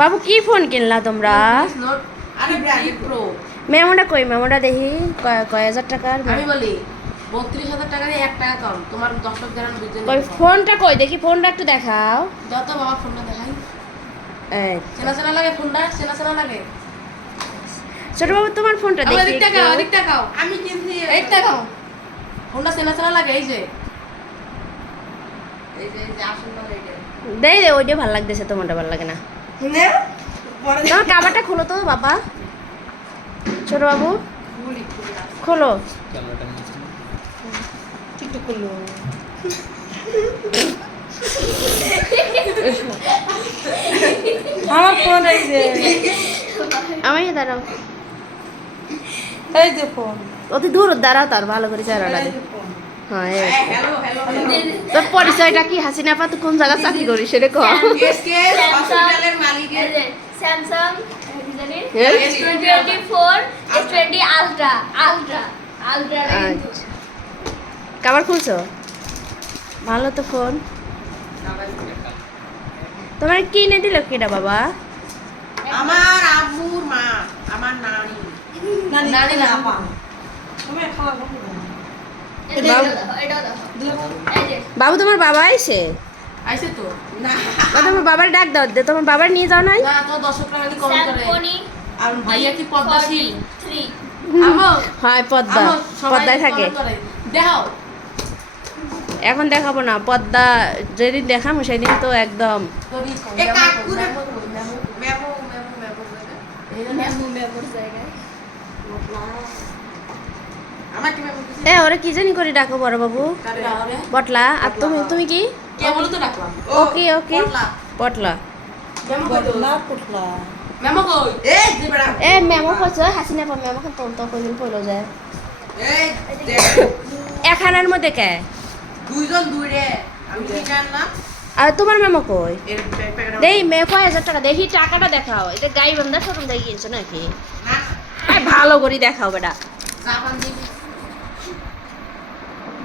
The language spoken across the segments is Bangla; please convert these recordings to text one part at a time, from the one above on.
বাবু কি ফোন কিনলা তোমরা? আরে ব্র্যান্ড প্রো। মেমোটা কই? মেমোটা দেখি কয় হাজার টাকার। আমি বলি 32,000 টাকা দিয়ে 1 টাকা কম। তোমার দর্শক যারা বুঝে কই ফোনটা কই দেখি, ফোনটা একটু দেখাও। যত বাবা ফোনটা দেখাই। এই চেনা চেনা লাগে ফোনটা, চেনা চেনা লাগে। ছোট বাবু তোমার ফোনটা দেখি। ওদিক তাকাও, একটু। ওদিক তাকাও। আমি কিনছি এই তাকাও। ফোনটা চেনা চেনা লাগে এই যে আসল না এইটা। দেই দে, ওইটা ভালো লাগতেছে, তোমারটা ভালো লাগে না। নে পরে তোমার কাভারটা খোলো তো বাবা। ছোট বাবু গুলি খোলো। টিকটক করলো। আমার ফোন এই যে আমি দাঁড়াও, এই যে ফোন। অতি দূর দাঁড়াও, তার ভালো করে চেহারা লাগে। হ্যাঁ এই হ্যালো হ্যালো তোর পরিচয়টা কি? হাসিনা আপা তুই কোন জায়গায় চাকরি করিস সেটা কর। এসকে হসপিটালের মালিকের স্যামসাং হ্যাঁ? S24 S20 ultra ultra ultra আচ্ছা, কাভার খুলছো? ভালো তো ফোন। তোমার কিনে দিল কেটা বাবা? আমার আম্মুর মা, আমার নানি নানি না আপা। তুমি খাওয়া দাও। এটা দাও এই যে বাবু তোমার বাবা আইছে? আইছে তো না তোমার বাবার ডাক দাও, তোমার বাবার নিয়ে যাও নাই? না তো দর্শকরা খালি কমেন্ট করে স্যামসনি আর ভাইয়া কি পদ্মাশীল 3 আমো হয় পদ্মা, আমো সবাই পদ্মায় থাকে। comment করে। দেখাও এখন দেখাবো না, পদ্মা যেদিন দেখাবো সেদিন তো একদম। এ কাকুরে memo memo memo memo memo মেমোর জায়গায় আমার কি মেমো এ ওরা কি জানি করে ডাকো বড় বাবু? কারে হবে পটলা। আর তুমি তুমি কি? কে বলো তো রাখলাম ওকে ওকে পটলা। মেমো কই না পুটলা মেমো কই এই যে বড়া এ মেমো কইছো হাসিনা পা মেমো খান তো কইল কইলো যায় এই দেখো এখানের মধ্যে কে? দুইজন দূরে আমি কি জানলাম আর তোমার মেমো কই? এর প্যাকেট দেই মে কয় হাজার টাকা দেখি, টাকাটা দেখাও। এটা গাই বান্ধা শোরুম থেকে কিনছো নাকি? না আরে ভালো করে দেখাও বেটা। জাপান দিবি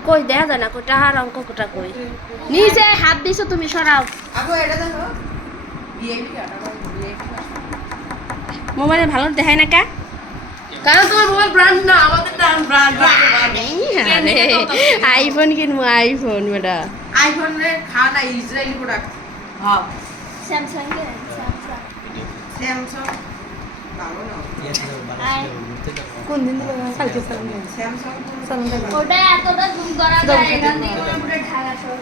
কই দেখা যায় না, কই টাহার অঙ্ক কোটা কই? নিচে হাত দিছো তুমি, সরাও। আগো এটা দেখো ভিআইপি কাটা ভিআইপি মোবাইলে ভালো দেখায় না কা? কারণ তোমার মোবাইল ব্র্যান্ড না আমাদের ব্র্যান্ড আরে আইফোন কিনবো, আইফোন বেটা। আইফোন রে খানা ইসরায়েলি প্রোডাক্ট হ্যাঁ স্যামসাং স্যামসাং স্যামসাং ভালো না কোন দিন স্যামসাং ওটা এতটা জুম করা যায় এখান থেকে পুরো ঢাকা শহর